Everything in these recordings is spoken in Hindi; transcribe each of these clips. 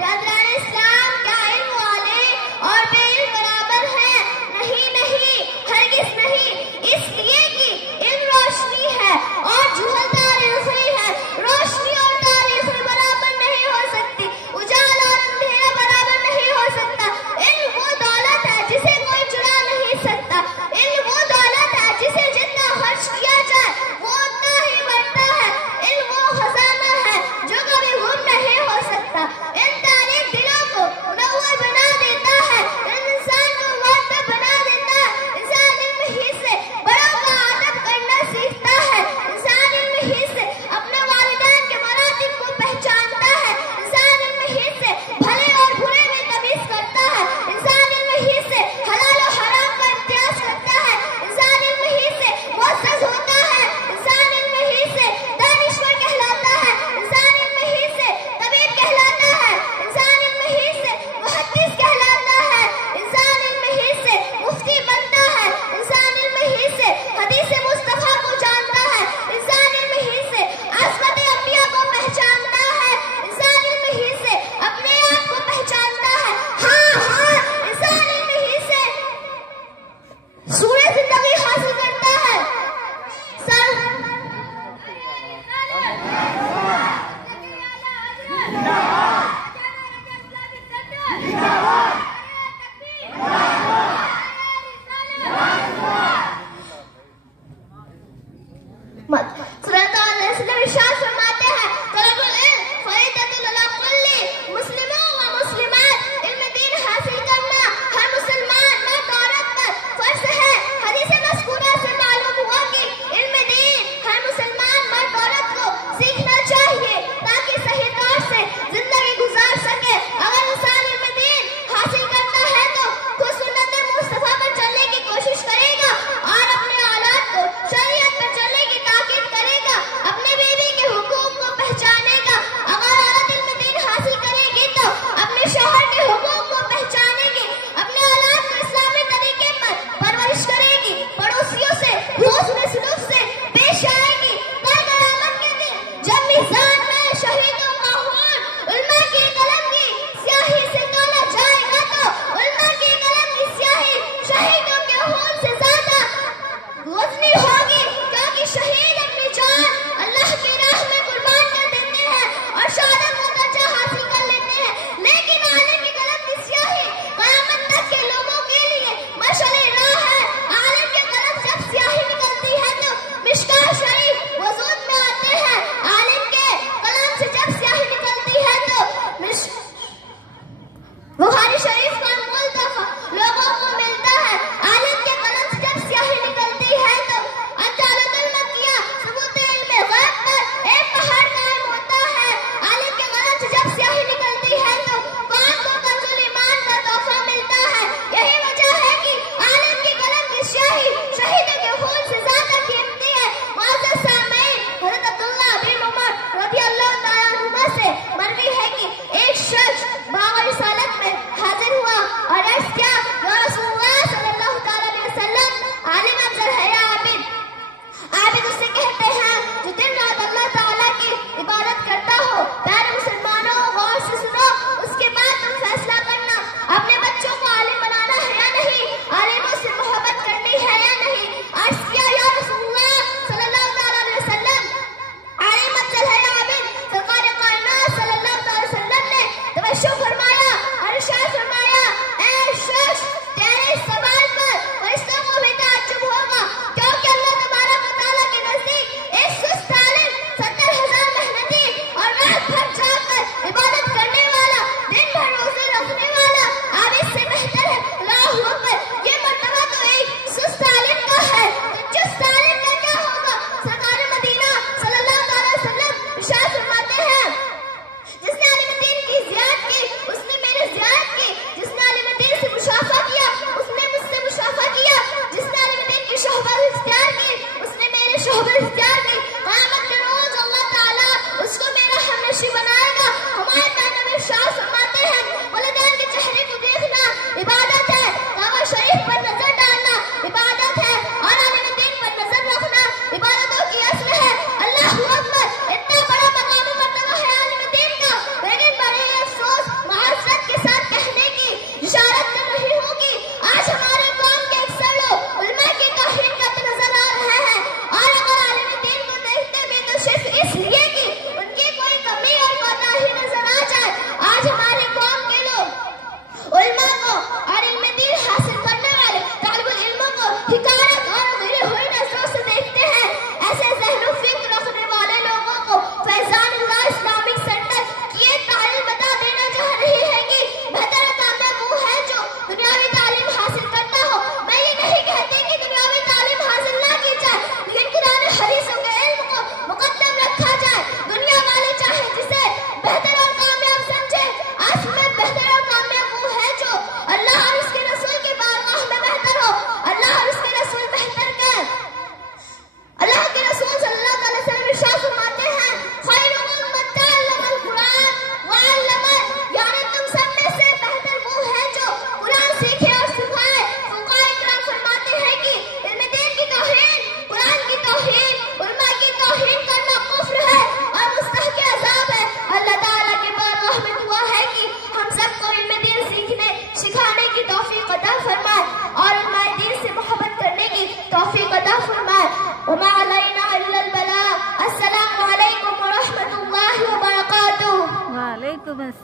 बरदरान इस्लाम, क्या इल्म वाले और बेइल्म बराबर है? नहीं नहीं, हरगिज़ नहीं, इसलिए कि इल्म रोशनी है और जुहल तारीख़ी है। रोशनी और तारीख़ी बराबर नहीं हो सकती, उजाला और अंधेरा बराबर नहीं हो सकता। इल्म वो दौलत है जिसे कोई चुरा नहीं सकता। इल्म वो दौलत है जिसे जितना खर्च किया जाए वो उतना ही बढ़ता है। इल्म वो खजाना है जो कभी गुम नहीं हो सकता। इन तारीख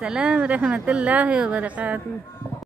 अस्सलाम रहमतुल्लाहि व बरकातुहू।